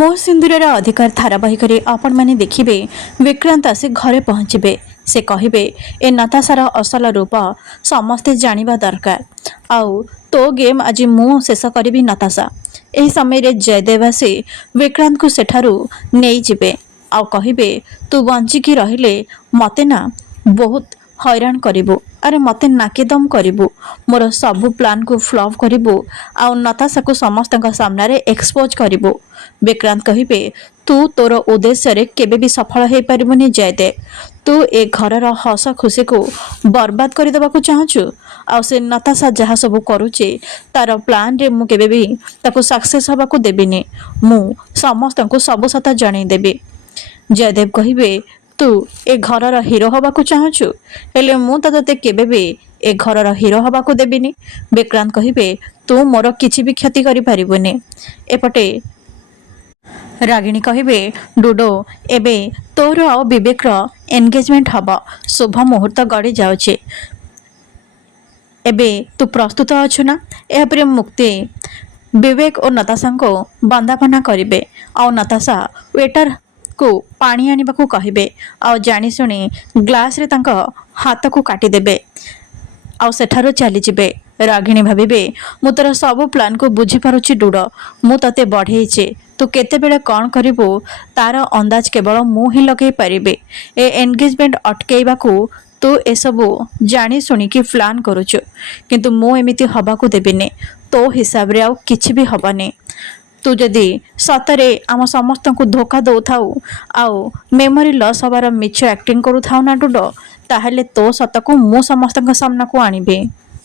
ମୋ ସିନ୍ଦୁରର ଅଧିକାର ଧାରାବାହିକରେ ଆପଣମାନେ ଦେଖିବେ ବିକ୍ରାନ୍ତ ଆସି ଘରେ ପହଞ୍ଚିବେ। ସେ କହିବେ ଏ ନତାଶାର ଅସଲ ରୂପ ସମସ୍ତେ ଜାଣିବା ଦରକାର। ଆଉ ତୋ ଗେମ୍ ଆଜି ମୁଁ ଶେଷ କରିବି ନତାଶା। ଏହି ସମୟରେ ଜୟଦେବ ଆସି ବିକ୍ରାନ୍ତକୁ ସେଠାରୁ ନେଇଯିବେ ଆଉ କହିବେ ତୁ ବଞ୍ଚିକି ରହିଲେ ମୋତେ ନା ବହୁତ ହଇରାଣ କରିବୁ। ଆରେ ମୋତେ ନାକେଦମ କରିବୁ, ମୋର ସବୁ ପ୍ଲାନ୍କୁ ଫ୍ଲପ୍ କରିବୁ ଆଉ ନତାଶାକୁ ସମସ୍ତଙ୍କ ସାମ୍ନାରେ ଏକ୍ସପୋଜ କରିବୁ। ବିକ୍ରାନ୍ତ କହିବେ ତୁ ତୋର ଉଦ୍ଦେଶ୍ୟରେ କେବେ ବି ସଫଳ ହୋଇପାରିବୁନି ଜୟଦେବ। ତୁ ଏ ଘରର ହସ ଖୁସିକୁ ବର୍ବାଦ କରିଦେବାକୁ ଚାହୁଁଛୁ। ଆଉ ସେ ନତାଶା ଯାହା ସବୁ କରୁଛି ତାର ପ୍ଲାନ୍ରେ ମୁଁ କେବେ ବି ତାକୁ ସକ୍ସେସ୍ ହେବାକୁ ଦେବିନି। ମୁଁ ସମସ୍ତଙ୍କୁ ସବୁ ସତ ଜଣେଇଦେବି। ଜୟଦେବ କହିବେ ତୁ ଏ ଘରର ହିରୋ ହେବାକୁ ଚାହୁଁଛୁ, ହେଲେ ମୁଁ ତ ତୋତେ କେବେ ବି ଏ ଘରର ହିରୋ ହେବାକୁ ଦେବିନି। ବିକ୍ରାନ୍ତ କହିବେ ତୁ ମୋର କିଛି ବି କ୍ଷତି କରିପାରିବୁନି। ଏପଟେ ରାଗିଣୀ କହିବେ ଡୁଡୁ ଏବେ ତୋର ଆଉ ବିବେକର ଏନଗେଜମେଣ୍ଟ ହେବ। ଶୁଭ ମୁହୂର୍ତ୍ତ ଗଡ଼ି ଯାଉଛି। ଏବେ ତୁ ପ୍ରସ୍ତୁତ ଅଛୁ ନା? ଏହାପରେ ମୁକ୍ତି ବିବେକ ଓ ନତାଶାଙ୍କୁ ବନ୍ଦାପନା କରିବେ ଆଉ ନତାଶା ୱେଟରକୁ ପାଣି ଆଣିବାକୁ କହିବେ ଆଉ ଜାଣିଶୁଣି ଗ୍ଲାସରେ ତାଙ୍କ ହାତକୁ କାଟିଦେବେ ଆଉ ସେଠାରୁ ଚାଲିଯିବେ। ରାଗିଣୀ ଭାବିବେ ମୁଁ ତୋର ସବୁ ପ୍ଲାନ୍କୁ ବୁଝିପାରୁଛି ଡୁଡ। ମୁଁ ତୋତେ ବଢ଼େଇଛି, ତୁ କେତେବେଳେ କ'ଣ କରିବୁ ତାର ଅନ୍ଦାଜ କେବଳ ମୁଁ ହିଁ ଲଗାଇ ପାରିବି। ଏ ଏନଗେଜମେଣ୍ଟ ଅଟକେଇବାକୁ ତୁ ଏସବୁ ଜାଣି ଶୁଣିକି ପ୍ଲାନ୍ କରୁଛୁ, କିନ୍ତୁ ମୁଁ ଏମିତି ହେବାକୁ ଦେବିନି। ତୋ ହିସାବରେ ଆଉ କିଛି ବି ହେବନି। ତୁ ଯଦି ସତରେ ଆମ ସମସ୍ତଙ୍କୁ ଧୋକା ଦେଉଥାଉ ଆଉ ମେମୋରି ଲସ୍ ହେବାର ମିଛ ଆକ୍ଟିଂ କରୁଥାଉ ନା ଡୁଡ, ତାହେଲେ ତୋ ସତକୁ ମୁଁ ସମସ୍ତଙ୍କ ସାମ୍ନାକୁ ଆଣିବି।